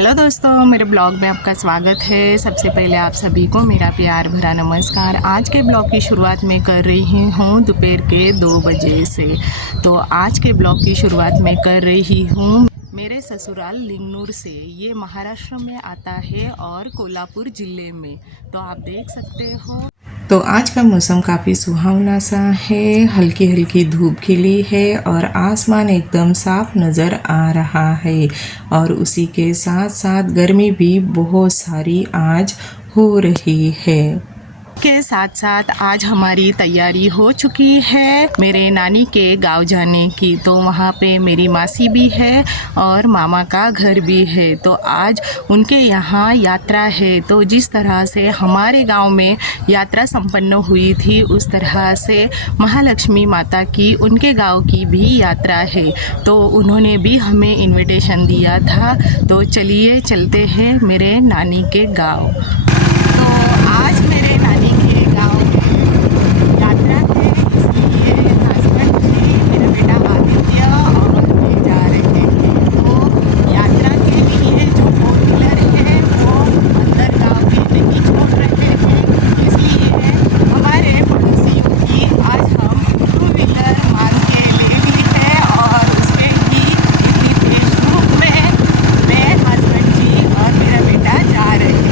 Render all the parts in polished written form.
Hello दोस्तों, मेरे blog में आपका स्वागत है। सबसे पहले आप सभी को मेरा प्यार भरा नमस्कार। आज के ब्लॉग की शुरुआत मैं कर रही हूँ दोपहर के 2 बजे से। तो आज के ब्लॉग की शुरुआत मैं कर रही हूँ मेरे ससुराल लिंगनूर से। ये महाराष्ट्र में आता है और कोल्हापुर ज़िले में। तो आप देख सकते हो। तो आज का मौसम काफ़ी सुहावना सा है, हल्की हल्की धूप खिली है और आसमान एकदम साफ नज़र आ रहा है। और उसी के साथ साथ गर्मी भी बहुत सारी आज हो रही है। के साथ साथ आज हमारी तैयारी हो चुकी है मेरे नानी के गांव जाने की। तो वहाँ पे मेरी मासी भी है और मामा का घर भी है। तो आज उनके यहाँ यात्रा है। तो जिस तरह से हमारे गांव में यात्रा संपन्न हुई थी, उस तरह से महालक्ष्मी माता की उनके गांव की भी यात्रा है। तो उन्होंने भी हमें इनविटेशन दिया था। तो चलिए चलते हैं मेरे नानी के गांव। तो आज मेरे नानी के गांव में यात्रा है, इसलिए हस्बैंड जी, मेरा बेटा आदित्य और मैं जा रहे हैं। तो यात्रा के लिए जो 4 व्हीलर है वो अंदर गांव के नहीं छोड़ रहे हैं, इसलिए हमारे पड़ोसियों की आज हम 2 व्हीलर मांग के ले ली है। और उसमें ही इतनी तेज धूप में मैं, हस्बैंड जी और मेरा बेटा जा रहे हैं।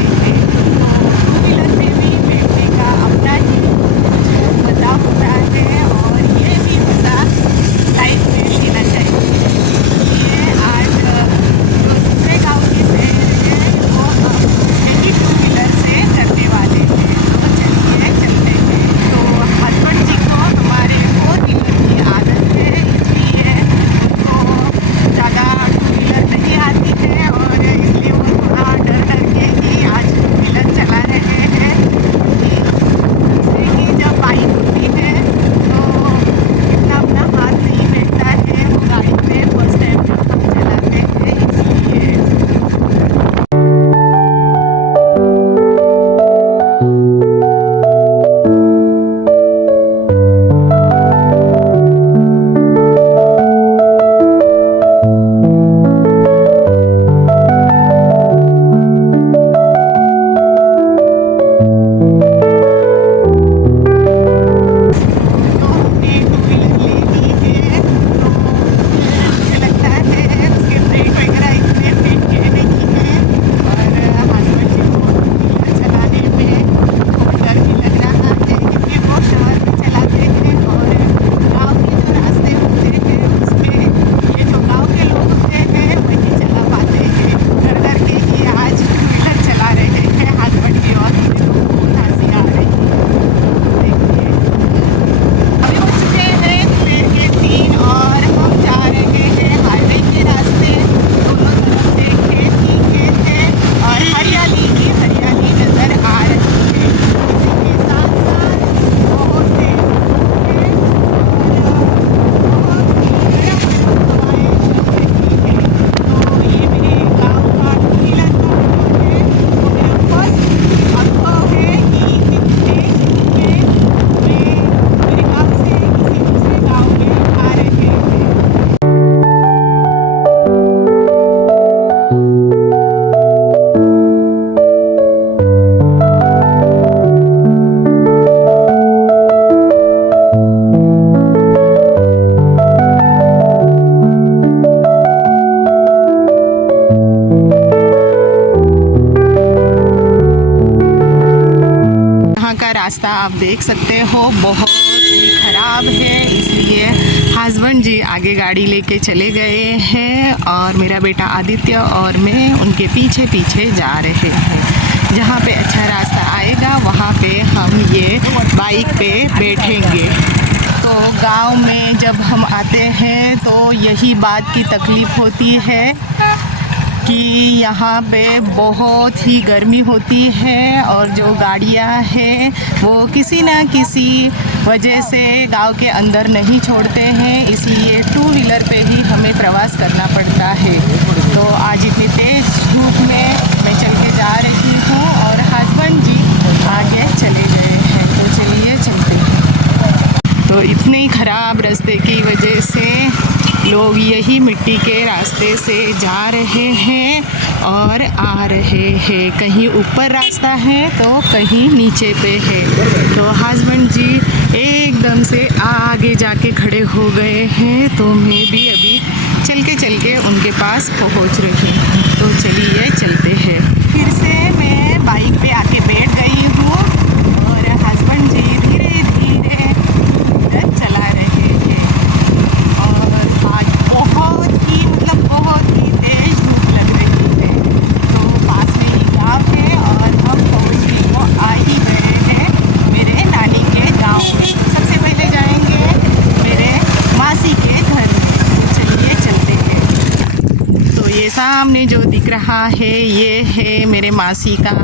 रास्ता आप देख सकते हो बहुत ही ख़राब है, इसलिए हस्बैंड जी आगे गाड़ी लेके चले गए हैं और मेरा बेटा आदित्य और मैं उनके पीछे पीछे जा रहे हैं। जहाँ पे अच्छा रास्ता आएगा वहाँ पे हम ये बाइक पे बैठेंगे। तो गांव में जब हम आते हैं तो यही बात की तकलीफ़ होती है कि यहाँ पे बहुत ही गर्मी होती है और जो गाड़ियाँ हैं वो किसी न किसी वजह से गांव के अंदर नहीं छोड़ते हैं, इसलिए 2 व्हीलर पे ही हमें प्रवास करना पड़ता है। तो आज इतनी तेज़ धूप में मैं चल के जा रही हूँ और हस्बैंड जी आगे चले गए हैं। तो चलिए चलते हैं। तो इतने ख़राब रास्ते की वजह से लोग यही मिट्टी के रास्ते से जा रहे हैं और आ रहे हैं। कहीं ऊपर रास्ता है तो कहीं नीचे पे है। तो हस्बैंड जी एकदम से आगे जाके खड़े हो गए हैं, तो मैं भी अभी चल के उनके पास पहुंच रही हूँ। तो चलिए चलते हैं। फिर से मैं बाइक पे आके बैठ गई हूँ और हस्बैंड जी धीरे धीरे चला रहे हैं। और आज बहुत ही तेज धूप लग रही है। तो पास में ही गाँव है और हम पहुँचने को आ ही गए हैं मेरे नानी के गाँव में। तो सबसे पहले जाएंगे मेरे मासी के घर में। चलिए चलते हैं। तो ये सामने जो दिख रहा है ये है मेरे मासी का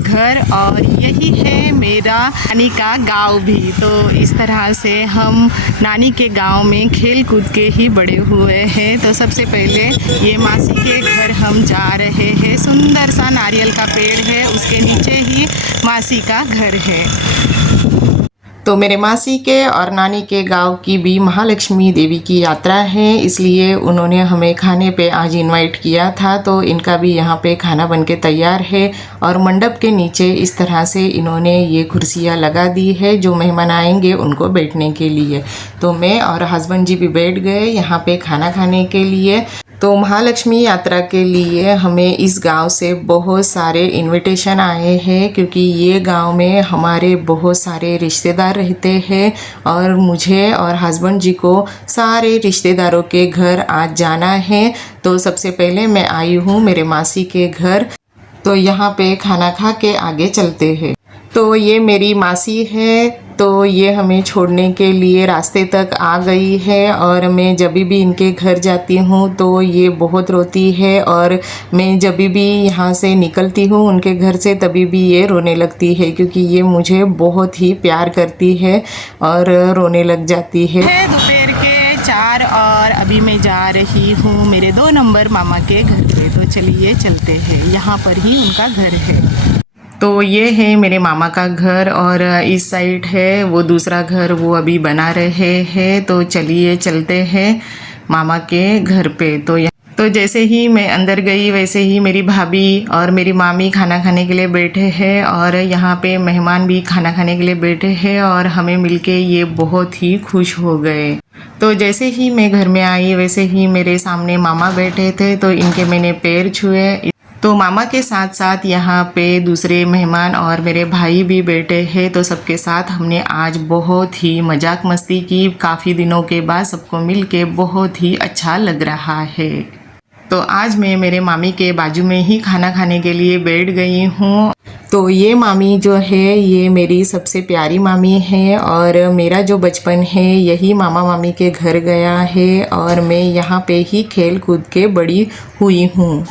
घर और यही है मेरा नानी का गांव भी। तो इस तरह से हम नानी के गांव में खेल कूद के ही बड़े हुए हैं। तो सबसे पहले ये मासी के घर हम जा रहे हैं। सुंदर सा नारियल का पेड़ है, उसके नीचे ही मासी का घर है। तो मेरे मासी के और नानी के गांव की भी महालक्ष्मी देवी की यात्रा है, इसलिए उन्होंने हमें खाने पे आज इनवाइट किया था। तो इनका भी यहाँ पे खाना बन के तैयार है और मंडप के नीचे इस तरह से इन्होंने ये कुर्सियाँ लगा दी है जो मेहमान आएंगे उनको बैठने के लिए। तो मैं और हस्बैंड जी भी बैठ गए यहाँ पे खाना खाने के लिए। तो महालक्ष्मी यात्रा के लिए हमें इस गांव से बहुत सारे इनविटेशन आए हैं, क्योंकि ये गांव में हमारे बहुत सारे रिश्तेदार रहते हैं और मुझे और हस्बैंड जी को सारे रिश्तेदारों के घर आज जाना है। तो सबसे पहले मैं आई हूँ मेरे मासी के घर। तो यहाँ पे खाना खा के आगे चलते हैं। तो ये मेरी मासी है, तो ये हमें छोड़ने के लिए रास्ते तक आ गई है और मैं जब भी इनके घर जाती हूँ तो ये बहुत रोती है और मैं जब भी यहाँ से निकलती हूँ उनके घर से तभी भी ये रोने लगती है, क्योंकि ये मुझे बहुत ही प्यार करती है और रोने लग जाती है। दोपहर के 4 और अभी मैं जा रही हूँ मेरे 2 नंबर मामा के घर पे। तो चलिए चलते हैं, यहाँ पर ही उनका घर है। तो ये है मेरे मामा का घर और इस साइड है वो दूसरा घर, वो अभी बना रहे हैं। तो चलिए चलते हैं मामा के घर पे। तो जैसे ही मैं अंदर गई वैसे ही मेरी भाभी और मेरी मामी खाना खाने के लिए बैठे हैं और यहाँ पे मेहमान भी खाना खाने के लिए बैठे हैं और हमें मिलके ये बहुत ही खुश हो गए। तो जैसे ही मैं घर में आई वैसे ही मेरे सामने मामा बैठे थे, तो इनके मैंने पैर छुए। तो मामा के साथ साथ यहाँ पे दूसरे मेहमान और मेरे भाई भी बैठे हैं। तो सबके साथ हमने आज बहुत ही मजाक मस्ती की। काफ़ी दिनों के बाद सबको मिल के बहुत ही अच्छा लग रहा है। तो आज मैं मेरे मामी के बाजू में ही खाना खाने के लिए बैठ गई हूँ। तो ये मामी जो है ये मेरी सबसे प्यारी मामी है और मेरा जो बचपन है यही मामा मामी के घर गया है और मैं यहाँ पे ही खेल कूद के बड़ी हुई हूँ।